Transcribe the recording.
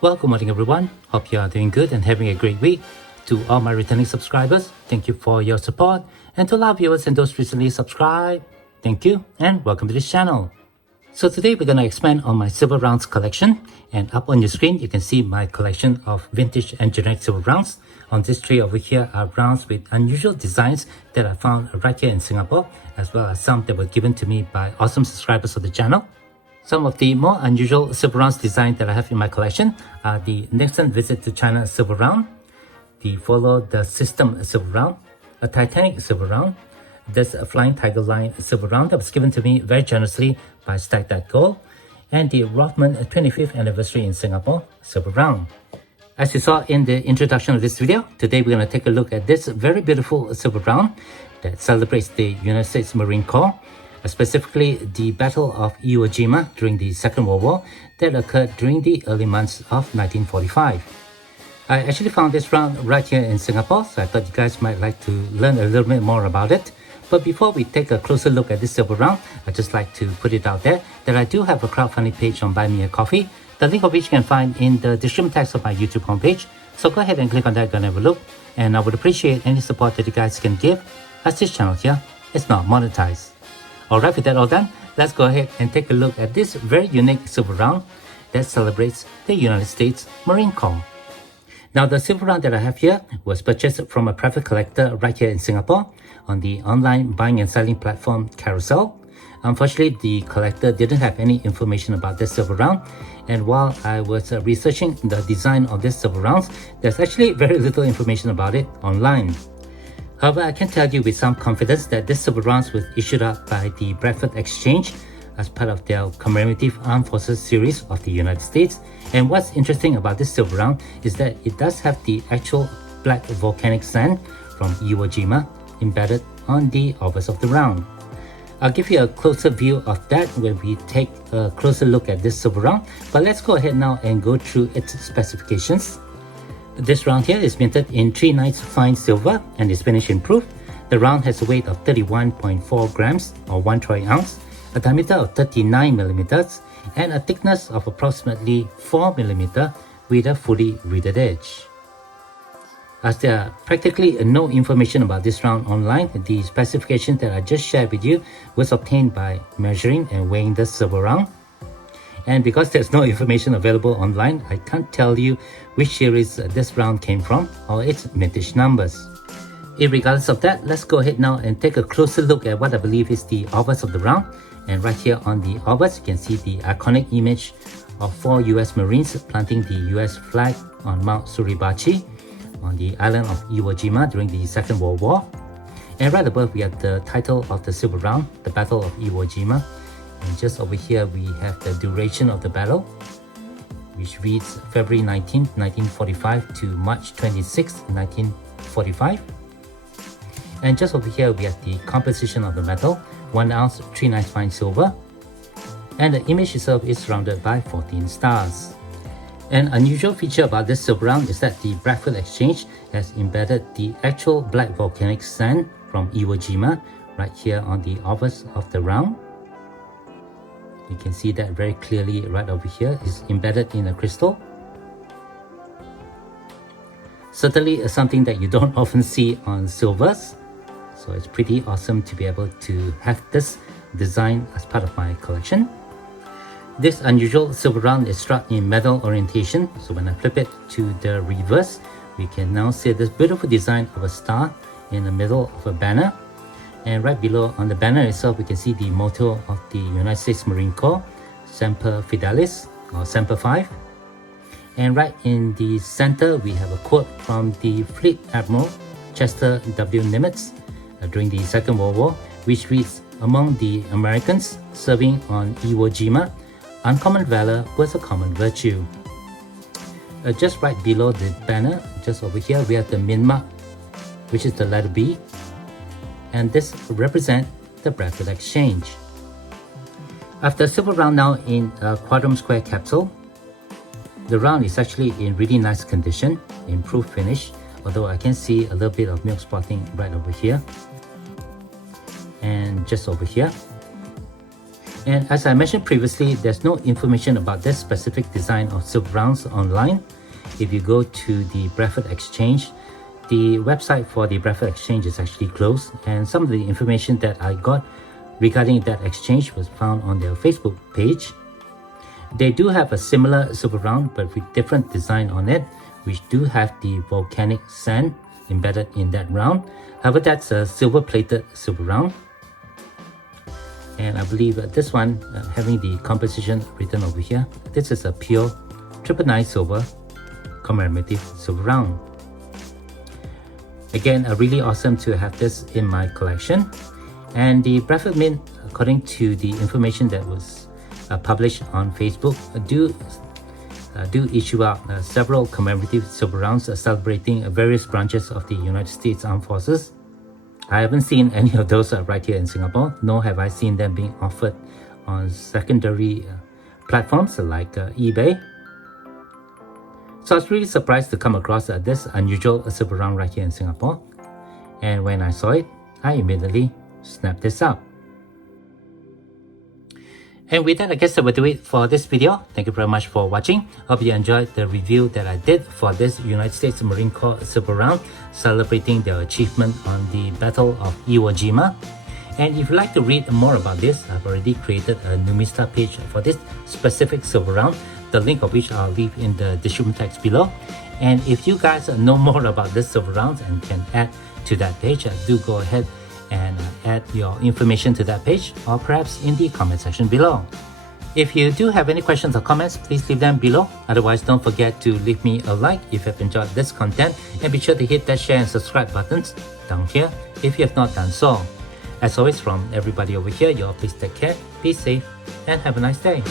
Well, good morning everyone. Hope you are doing good and having a great week. To all my returning subscribers, thank you for your support. And to our viewers and those recently subscribed, thank you and welcome to this channel. So today we're going to expand on my silver rounds collection, and up on your screen you can see my collection of vintage and generic silver rounds. On this tray over here are rounds with unusual designs that I found right here in Singapore, as well as some that were given to me by awesome subscribers of the channel. Some of the more unusual silver rounds designs that I have in my collection are the Nixon Visit to China silver round, the Follow the System silver round, a Titanic silver round, this Flying Tiger Line silver round that was given to me very generously by Stack That Gold, and the Rothman 25th Anniversary in Singapore silver round. As you saw in the introduction of this video, today we're going to take a look at this very beautiful silver round that celebrates the United States Marine Corps, specifically the Battle of Iwo Jima during the Second World War that occurred during the early months of 1945. I actually found this round right here in Singapore, so I thought you guys might like to learn a little bit more about it. But before we take a closer look at this silver round, I'd just like to put it out there that I do have a crowdfunding page on Buy Me a Coffee, the link of which you can find in the description text of my YouTube homepage. So go ahead and click on that, go and have a look, and I would appreciate any support that you guys can give, as this channel here is not monetized. Alright, with that all done, let's go ahead and take a look at this very unique silver round that celebrates the United States Marine Corps. Now, the silver round that I have here was purchased from a private collector right here in Singapore on the online buying and selling platform Carousel. Unfortunately, the collector didn't have any information about this silver round, and while I was researching the design of this silver rounds, there's actually very little information about it online. However, I can tell you with some confidence that this silver rounds was issued out by the Bradford Exchange as part of their commemorative Armed Forces series of the United States. And what's interesting about this silver round is that it does have the actual black volcanic sand from Iwo Jima embedded on the obverse of the round. I'll give you a closer view of that when we take a closer look at this silver round, but let's go ahead now and go through its specifications. This round here is minted in 3 nights fine silver and is finished in proof. The round has a weight of 31.4 grams or 1 troy ounce, a diameter of 39 millimeters, and a thickness of approximately 4 millimeter with a fully riveted edge. As there are practically no information about this round online, the specification that I just shared with you was obtained by measuring and weighing the silver round. And because there's no information available online, I can't tell you which series this round came from or its vintage numbers. Irregardless of that, let's go ahead now and take a closer look at what I believe is the obverse of the round. And right here on the obverse, you can see the iconic image of 4 US Marines planting the US flag on Mount Suribachi on the island of Iwo Jima during the Second World War. And right above, we have the title of the silver round, the Battle of Iwo Jima. And just over here, we have the duration of the battle, which reads February 19, 1945 to March 26, 1945. And just over here, we have the composition of the metal, 1 ounce 3 nights fine silver. And the image itself is surrounded by 14 stars. An unusual feature about this silver round is that the Bradford Exchange has embedded the actual black volcanic sand from Iwo Jima right here on the obverse of the round. You can see that very clearly right over here is embedded in a crystal. Certainly something that you don't often see on silvers. So it's pretty awesome to be able to have this design as part of my collection. This unusual silver round is struck in medal orientation. So when I flip it to the reverse, we can now see this beautiful design of a star in the middle of a banner. And right below on the banner itself, we can see the motto of the United States Marine Corps, Semper Fidelis, or Semper Fi. And right in the center, we have a quote from the Fleet Admiral Chester W. Nimitz during the Second World War, which reads, "Among the Americans serving on Iwo Jima, uncommon valor was a common virtue." Just right below the banner, just over here, we have the min mark, which is the letter B. And this represents the Bradford Exchange. After a silver round now in a quadrum square capsule, the round is actually in really nice condition, improved finish, although I can see a little bit of milk spotting right over here and just over here. And as I mentioned previously, there's no information about this specific design of silver rounds online. If you go to the Bradford Exchange, the website for the Bradford Exchange is actually closed, and some of the information that I got regarding that exchange was found on their Facebook page. They do have a similar silver round but with different design on it, which do have the volcanic sand embedded in that round. However, that's a silver-plated silver round. And I believe this one, having the composition written over here, this is a pure 999 silver commemorative silver round. Again, really awesome to have this in my collection. And the Bradford Mint, according to the information that was published on Facebook, do issue out several commemorative silver rounds celebrating various branches of the United States Armed Forces. I haven't seen any of those right here in Singapore, nor have I seen them being offered on secondary platforms like eBay. So I was really surprised to come across this unusual silver round right here in Singapore. And when I saw it, I immediately snapped this up. And with that, I guess that will do it for this video. Thank you very much for watching. Hope you enjoyed the review that I did for this United States Marine Corps silver round, celebrating their achievement on the Battle of Iwo Jima. And if you'd like to read more about this, I've already created a Numista page for this specific silver round, the link of which I'll leave in the description text below. And if you guys know more about this silver round and can add to that page, do go ahead and add your information to that page, or perhaps in the comment section below. If you do have any questions or comments, please leave them below. Otherwise, don't forget to leave me a like if you've enjoyed this content, and be sure to hit that share and subscribe buttons down here if you have not done so. As always, from everybody over here, you all please take care, be safe, and have a nice day.